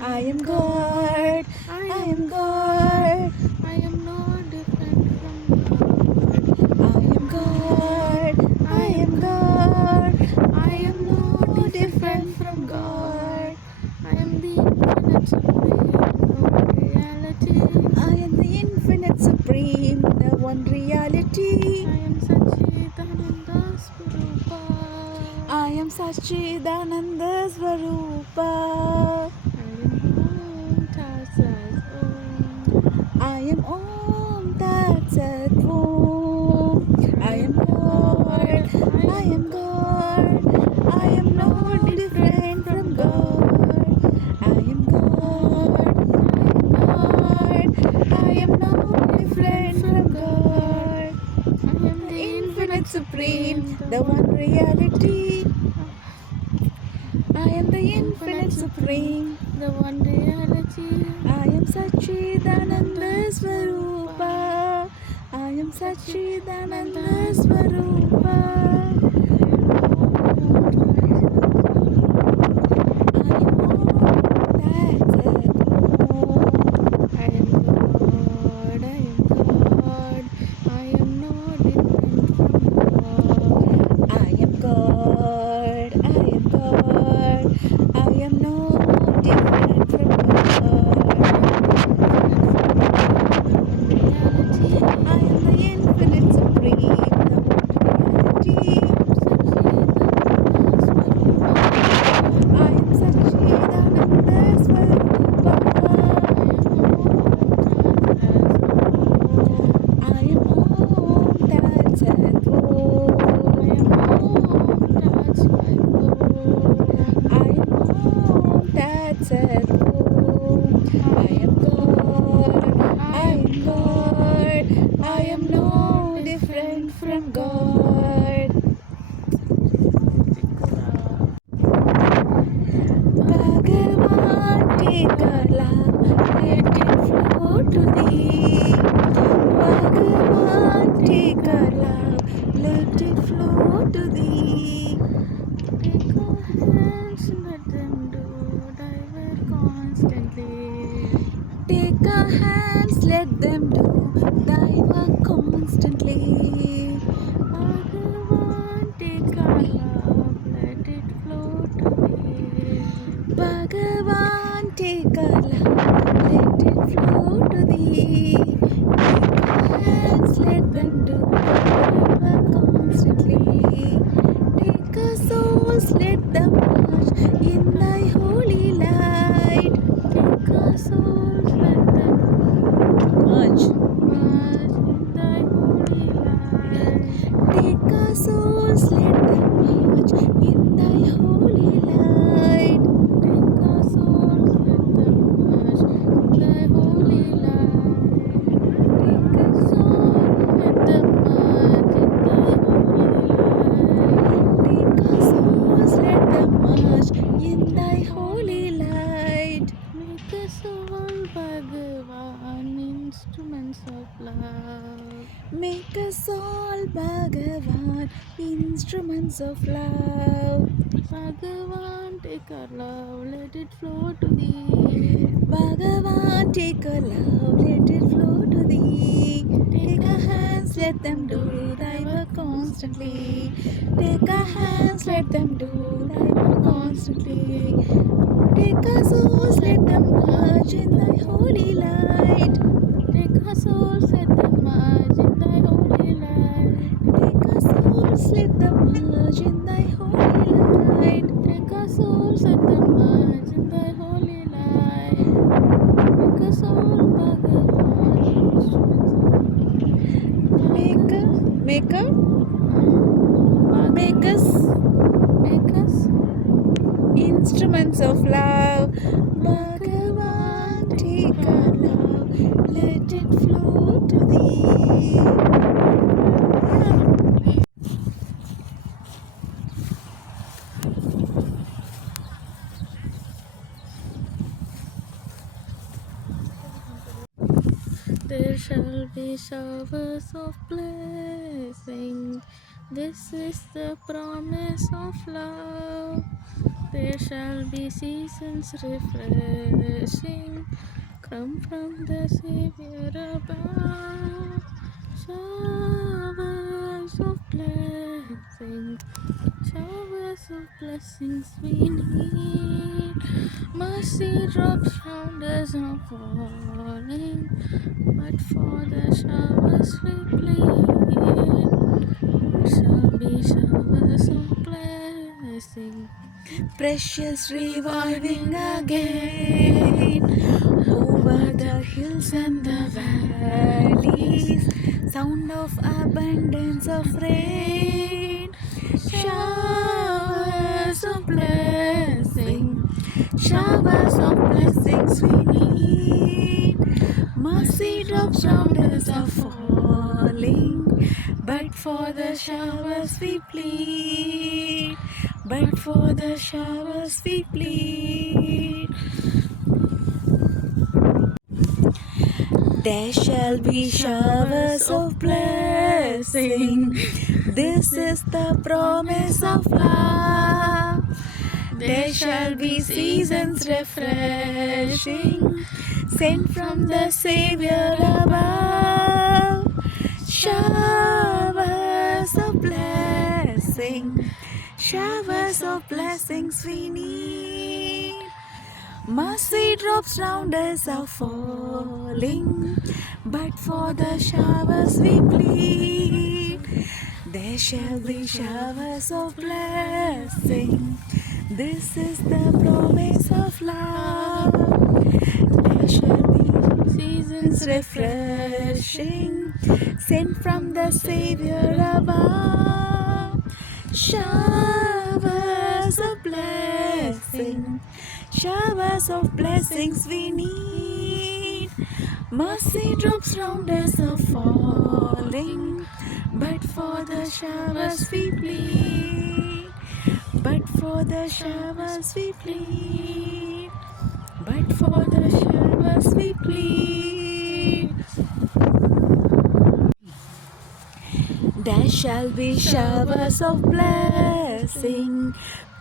I am God. I am God. I am not different from God. I am God. I am God. I am not different from God. I am the infinite supreme, the one reality. I am the infinite supreme, the one reality. I am Satchitananda Swarupa. I am Sachidananda Swarupa. I am Om Tat Sat Om. I am Om Tat Sat Om. I am God. I am God. I am no different from God. I am God. I am God. I am no different from God. I am The the infinite infinite supreme, supreme, the the one one reality. I am the infinite infinite supreme, supreme. the one reality. I am Sachidananda Ananda Swarupa. Swarupa. I am Satchitananda Sachidananda Swarupa. Swarupa. Om Tat Sat I am God, I am God, I am no different from God. I am God. I am God. I am no different from I am the God. infinite supreme, the one reality. I am the infinite supreme, the one I reality. am Satchitananda Swarupa. I am Sachidananda I am Swarupa. Om Tat Sat Om. I am Om Tat Sat I am Om. Om Tat Sat Om. I am Om Tat Sat Om. I am God. I I am am God. God. I I am am not no different different from from God. God. Trikura. Bhagavan, take a love, let it flow to thee. Bhagavan, take a love, let it flow to thee. Take our hands, let them do thy work constantly. Take our hands, let them do thy work constantly. Bhagavan, take our love, let it flow to thee. Bhagavan, take our love, let it flow to thee. Take our hands, let them do thy work constantly. Take our souls, let them march in thy holy light. Take our souls, let them March. march in thy holy light. Take our souls, let them march in thy holy light. Take our souls, let them march in thy holy light. Take our souls, let them march in thy holy light. Take our souls, let them march in thy holy light. Make us all Bhagavan, instruments of love. Make us all Bhagavan, instruments of love. Bhagavan, take our love, let it flow to thee. Bhagavan, take a love, let it flow to thee. Take Take our our hands, hands, let let them them do do thy thy work work constantly. constantly. Take Take our our hands, hands, let let them them do do thy thy work work constantly. constantly. Take our souls, Let let them them march march in in thy thy holy holy light. light. Take our souls, let them march in thy holy light. Take our souls, let them march in thy holy light. Take our souls, let them march in thy holy light. Make us all Bhagavan, instruments of Make Bhagavan. us, make us, make Bhagavan, us make us instruments of love. Bhagavan, Bhagavan, take take our our love. love, let it flow to thee. There shall be showers of blessing. This is the promise of love. There shall be seasons refreshing, come from the Savior above. Showers of blessing, showers of blessings we need. Mercy drops round us are falling, but for the showers we plead. There shall be showers of blessing, precious reviving again over the hills and the valleys, sound of abundance of rain, showers of blessing, showers of blessings we need. Mercy drops round us are falling, but for the showers we plead, but for the showers we plead. There shall be showers of blessing. This is the promise of love. There shall be seasons refreshing, sent from the Savior above. Showers of blessing, showers of blessings we need. Mercy drops round us are falling, but for the showers we plead. There shall be showers of blessing. This is the promise of love. There shall be seasons refreshing, sent from the Savior above. Showers of blessing, showers of blessings we need. Mercy drops round us are falling, but for the showers we plead, but for the showers we plead, but for the showers we plead. There shall be showers of blessing,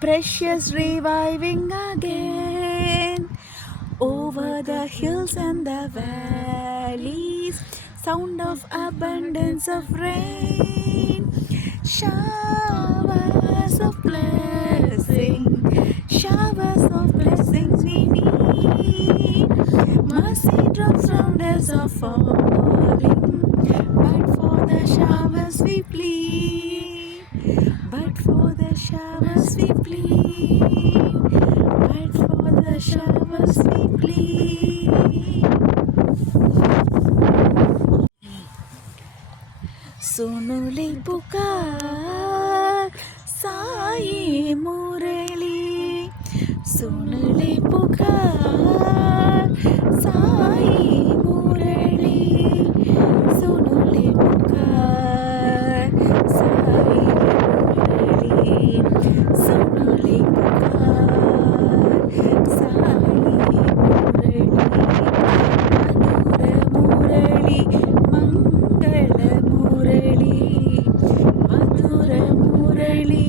precious reviving again over the hills and the valleys, sound of abundance of rain, showers of blessing, showers of blessings we need. Mercy drops round us are falling, but for the showers we plead, but for the showers we plead, but for the showers we plead. सुनुले पुकार साई मुरली, सुनुले पुकार साई मुरली, सुनुले पुकार साई मुरली, सुनुले पुकार साई मुरली, मधुर मुरली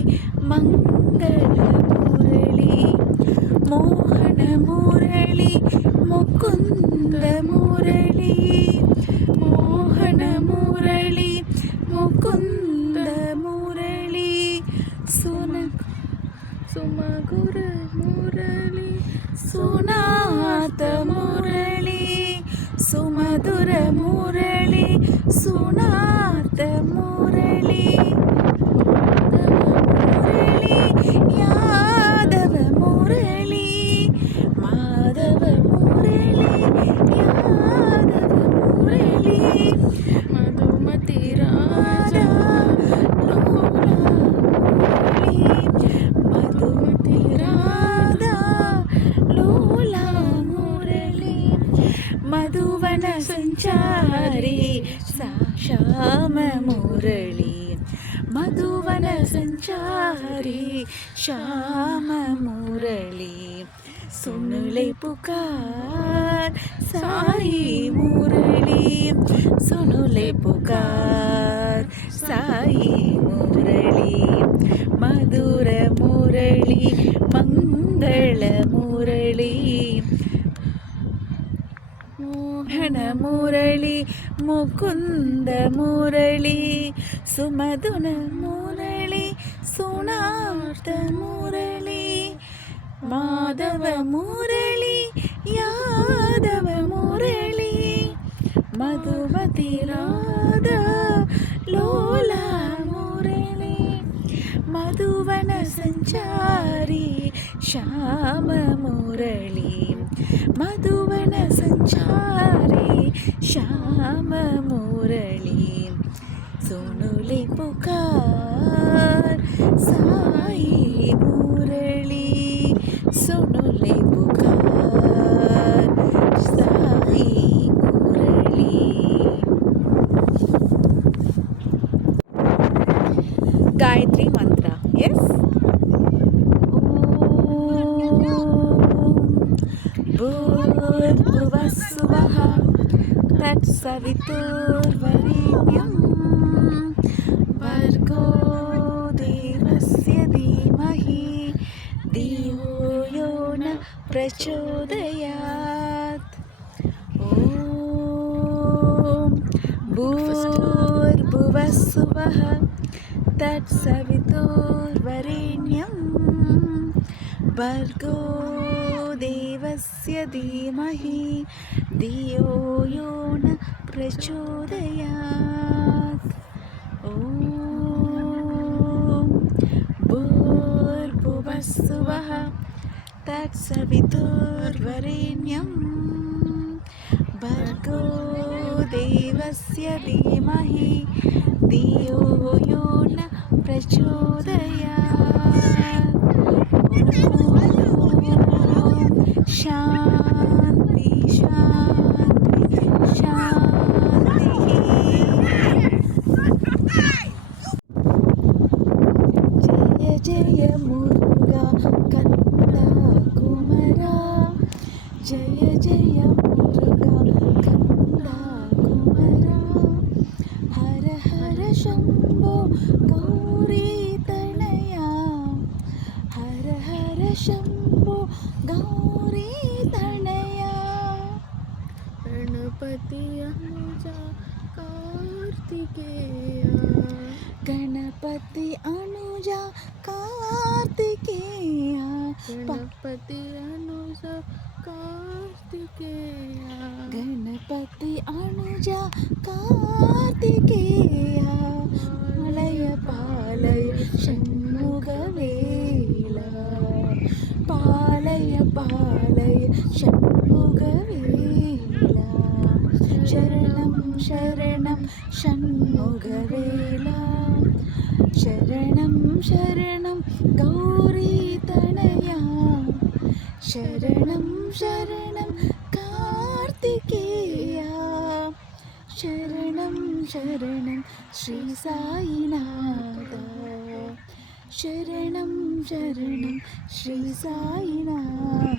मंगल मुरली, मोहन मुरली मुकुंद मुरली, मोहन मुरली मुकुंद मुरली, सुमधुर मुरली, सुनात मुरली, सुमधुर मुरली, सुनात मुरली, यादव मुरली, माधव मुरली, यादव मुरली, मधुमती राजा लोला मुरली, मधुमती राधा लोला मुरली, मधुवन संचारी श्याम मुरली, मधुवन संचारी श्याम मुरली, सुनले पुकार साई मुरली, सुनले पुकार साई मुरली, मधुर मुरली ಮಂಗಳ ಮುರಳಿ ಮೋಹನ ಮುರಳಿ ಮುಕುಂದ ಮುರಳಿ ಸುಮಧುನ ಮುರಳಿ ಸುನಾರ್ಥ ಮುರಳಿ ಮಾಧವ ಮುರಳಿ ಯಾದವ ಮುರಳಿ ಮಧುಮತಿ ರಾಧ ಲೋಲ ಮುರಳಿ ಮಧುವನ ಸಂಚಾರಿ ಶ್ಯಾಮ ಮುರಳಿ ಮಧುವನ ಸಂಚಾರಿ ಶ್ಯಾಮ ಮುರಳಿ ಸುನುಲಿ ಪುಕಾರ್ ಸಾಯಿ ಮುರಳಿ ಸುನುಲಿ ಪುಕಾರ್ ಸಾಯಿ ಮುರಳಿ. ಗಾಯತ್ರಿ ಮಂತ್ರ. ಎಸ್. ಭೂರ್ಭುವಸ್ಸುವಃ ತತ್ಸವಿತುರ್ವರೆಣ್ಯಂ ಭರ್ಗೋ ದೇವಸ್ಯ ಧೀಮಹಿ ಧಿಯೋ ಯೋ ನ ಪ್ರಚೋದಯಾತ್. ಓಂ ಭೂರ್ಭುವಸ್ಸುವಃ ತತ್ಸವಿತುರ್ವರೆಣ್ಯಂ ಭರ್ಗೋ ದೇವಸ್ಯ ಧೀಮಹಿ ಧಿಯೋ ಯೋ ನ ಪ್ರಚೋದಯಾತ್. ಓಂ ಭೂರ್ಭುವಸ್ಸುವಃ ತತ್ಸವಿತುರ್ವರೆಣ್ಯಂ ಭರ್ಗೋ ದೇವಸ್ಯ ಧೀಮಹಿ ಧಿಯೋ ಯೋ ನ ಪ್ರಚೋದಯಾತ್. ಶಾಂತಿ ಶಾಂತಿ ಶಾಂತಿ. ಜಯ ಜಯ ಮುರುಘಾ ಕಂದ ಕುಮರ ಜಯ ಜಯ ಮುರುಘಾ ಕಂದ ಕುಮರ ಹರ ಹರ ಶಂಭೋ ಗೌರಿ ತನಯ ಹರ ಹರ ಶಂಭೋ ಗೌರಿ ತನಯ ಗಣಪತಿ ಅನುಜ ಕಾರ್ತಿಕೇಯ ಗಣಪತಿ ಅನುಜ ಕಾರ್ತಿಕೇಯ ಗಣಪತಿ ಅನುಜ ಕಾರ್ತಿಕೇಯ ಗಣಪತಿ ಅನುಜ ಕಾರ್ತಿಕೇಯ ಪಾಲಯ ಪಾಲಯ ಷಣ್ಮುಖವೇಲ ಪಾಲಯ ಪಾಲಯ ಷಣ್ಮುಖವೇಲ ಶರಣಂ ಶರಣಂ ಷಣ್ಮುಖವೇಲ ಶರಣಂ ಶರಣಂ ಗೌರಿ ತನಯ ಶರಣಂ ಶರಣಂ ಕಾರ್ತಿಕೇಯ ಶರಣಂ ಶರಣಂ ಶ್ರೀ ಸಾಯಿನಾಥ ಶರಣಂ ಶರಣಂ ಶ್ರೀ ಸಾಯಿನಾಥ.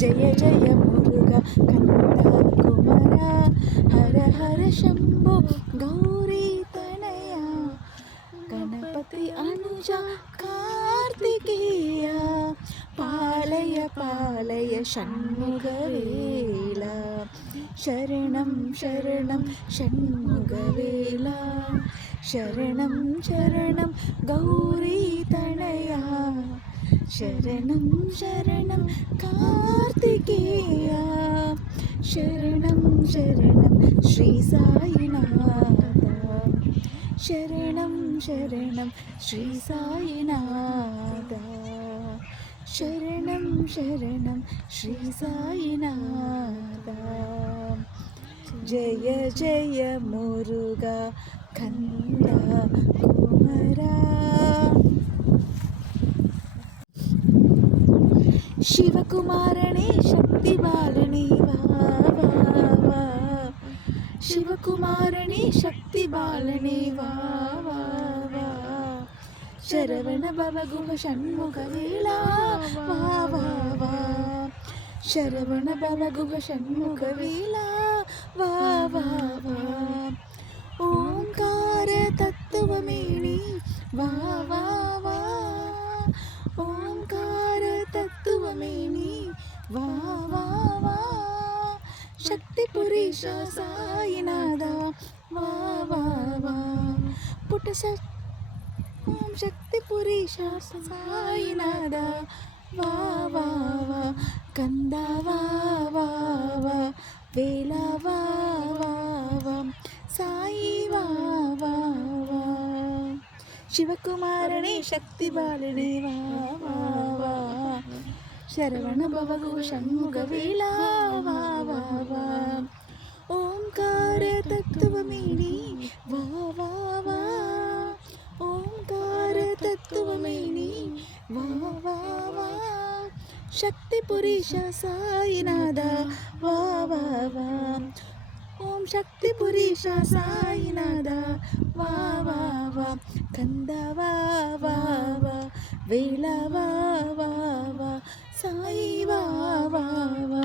ಜಯ ಜಯ ಮುರುಘಾ ಕಂದ ಕುಮರ ಹರ ಹರ ಶಂಭೋ ಗೌರಿ ತನಯ ಗಣಪತಿ ಅನುಜ ಕಾರ್ತಿಕೇಯ ಪಾಲಯ ಪಾಲಯ ಷಣ್ಮುಖವೇಲ ಶರಣಂ ಶರಣಂ ಷಣ್ಮುಖವೇಲ ಶರಣಂ ಶರಣಂ ಗೌರಿ ತನಯ ಶರಣಂ ಶರಣಂ ಕಾರ್ತಿಕೇಯ ಶರಣಂ ಶರಣಂ ಶ್ರೀ ಸಾಯಿನಾಥ ಶರಣಂ ಶರಣಂ ಶ್ರೀ ಸಾಯಿನಾಥ ಶರಣಂ ಶರಣಂ ಶ್ರೀ ಸಾಯಿನಾಥ. ಜಯ ಜಯ ಮುರುಘಾ ಕಂದ ಕುಮರ. ಶಿವಕುಮಾರನೇ ಶಕ್ತಿ ಬಾಲನೇ ವಾ ವಾ ವಾ ಶಿವಕುಮಾರನೇ ಶಕ್ತಿ ಬಾಲನೇ ವಾ ವಾ ವಾ ಶರವಣ ಭವಗುಹ ಷಣ್ಮುಖವೇಲ ವಾ ವಾ ವಾ ಶರವಣ ಭವಗುಹ ಷಣ್ಮುಖವೇಲ ವಾ ವಾ ವಾ ಓಂಕಾರ ತತ್ವಮೇಣಿ ವಾ ವಾ ವಾ ಓಂ ಮೇನಿ ವಾ ವಾ ವಾ ಶಕ್ತಿ ಪುರುಷ ಸಾಯಿನಾಥ ವಾ ವಾ ವಾ ಪುಟ ಓಂ ಶಕ್ತಿ ಪುರುಷ ಸಾಯಿನಾಥ ವಾ ವಾ ವಾ ಕಂದ ವಾ ವಾ ವಾ ವೇಲ ವಾ ವಾ ವಾ ಸಾಯಿ ವಾ ವಾ ವಾ ಶಿವಕುಮಾರನೇ ಶಕ್ತಿ ಬಾಲನೇ ವಾ ವಾ ವಾ ಶರವಣ ಭವಗು ಷಣ್ಮುಖ ವೇಳ ವಾ ವಾ ವಾ ಓಂಕಾರ ತತ್ವಮೇನಿ ವಾ ವಾ ವಾ ಓಂಕಾರ ತತ್ವಮೇನಿ ವಾ ವಾ ವಾ ಶಕ್ತಿ ಪುರುಷ ಸಾಯಿನಾಥ ವಾ ವಾ ವಾ ಓಂ ಶಕ್ತಿ ಪುರುಷ ಸಾಯಿನಾಥ ವಾ ವಾ ವಾ ಕಂದ ವಾ ವಾ ವಾ ವೇಳ ವಾ ವಾ ವಾ ಸಾಯಿ ವಾ ವಾ ವಾ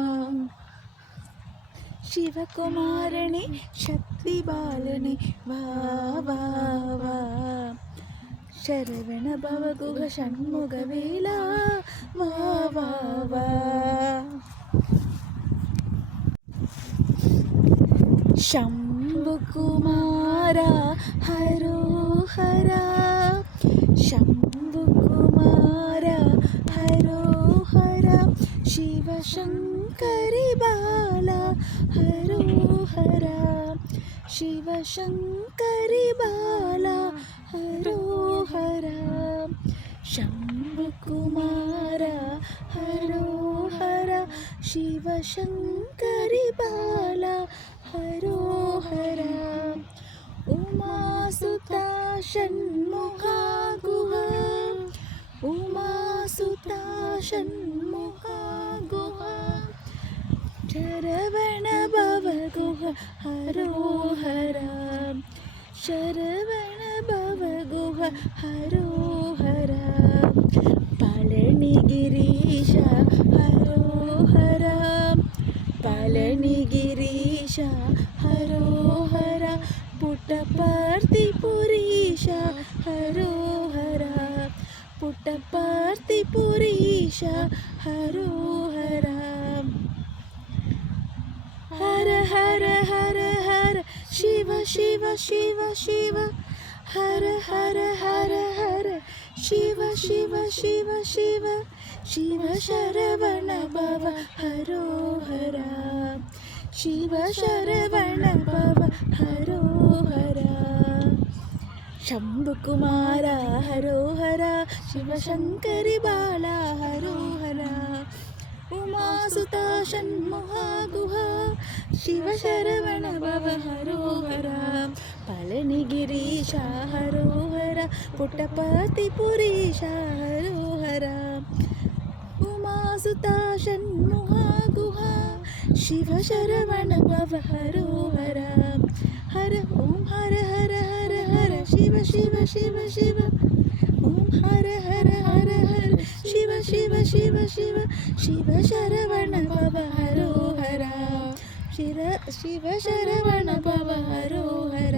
ಶಿವಕುಮಾರನೇ ಶಕ್ತಿ ಬಾಲನೆ ವಾ ವಾ ವಾ ಶರವಣ ಭವಗುಹ ಷಣ್ಮುಖ ವೇಳ ವಾ ವಾ ವಾ ಶಂಭು ಕುಮಾರ ಹರೋ ಹರ ಶಂಭು ಕುಮಾರ ಹರೋ ಹರ ಶಿವಶಂಕರಿ ಬಾಲ ಹರೋ ಹರ ಶಿವಶಂಕರಿ ಬಾಲ ಹರೋ ಹರ ಶಂಭು ಕುಮಾರ ಹರೋ ಹರ ಶಿವಶಂಕರಿ ಬಾಲ ಹರೋ ಹರ ಉಮಾಸುತ ಷಣ್ಮುಖ ಗುಹ ಉಮಾಸುತ ಷಣ್ಮುಖ ಗುಹ ಶರವಣ ಭವ ಗುಹ ಹರೋ ಹರ ಶರವಣ ಭವ ಗುಹ ಹರೋ ಹರ ಪಳನಿಗಿರೀಶ ಹರೋ ಹರ ಪಳನಿಗಿರೀಶ ಹರೋ ಹರ ಪುಟ್ಟಪರ್ತಿ ಪುರೀಶ ಹರೋ ಹರ ಪುಟ್ಟಪರ್ತಿ ಪುರೀಶ ಹರೋ ಹರ ಹರ ಹರ ಹರ ಹರ ಶಿವ ಶಿವ ಶಿವ ಶಿವ ಹರ ಹರ ಹರ ಹರ ಶಿವ ಶಿವ ಶಿವ ಶಿವ ಶಿವ ಶರವಣ ಭವ ಹರೋ ಹರ ಶಿವ ಶರವಣ ಭವ ಹರೋ ಹರ ಶಂಭು ಕುಮಾರ ಹರೋ ಹರ ಶಿವಶಂಕರಿ ಬಾಲ ಹರೋ ಹರ ಉಮಾಸುತ ಷಣ್ಮುಖ ಗುಹ ಶಿವ ಶರವಣ ಭವ ಹರೋ ಹರ ಪಳನಿಗಿರೀಶ ಹರೋ ಹರ ಪುಟ್ಟಪತಿ ಪುರೀಶ ಹರೋ ಹರ ಉಮಾಸುತ ಷಣ್ಮುಖ ಗುಹ ಶಿವ ಶರವಣ ಭವ ಹರೋ ಹರ ಹರ ಓಂ ಹರ ಹರ ಹರ ಹರ ಶಿವ ಶಿವ ಶಿವ ಶಿವ ಓಂ ಹರ ಹರ ಹರ ಹರ ಶಿವ ಶಿವ ಶಿವ ಶಿವ ಶಿವ ಶರವಣ ಭವ ಹರೋ ಹರ ಶಿವ ಶರವಣ ಭವ ಹರೋ ಹರ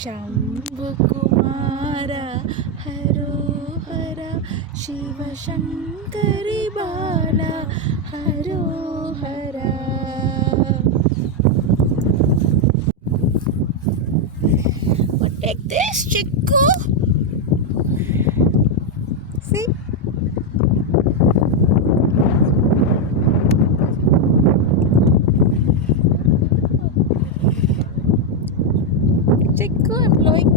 ಶಂಭು ಕುಮಾರ ಹರೋ ಹರ ಶಿವಶಂಕರಿ ಬಾಲ ಹರೋ ಹರ Take this, Chico. See? Chico, I'm blowing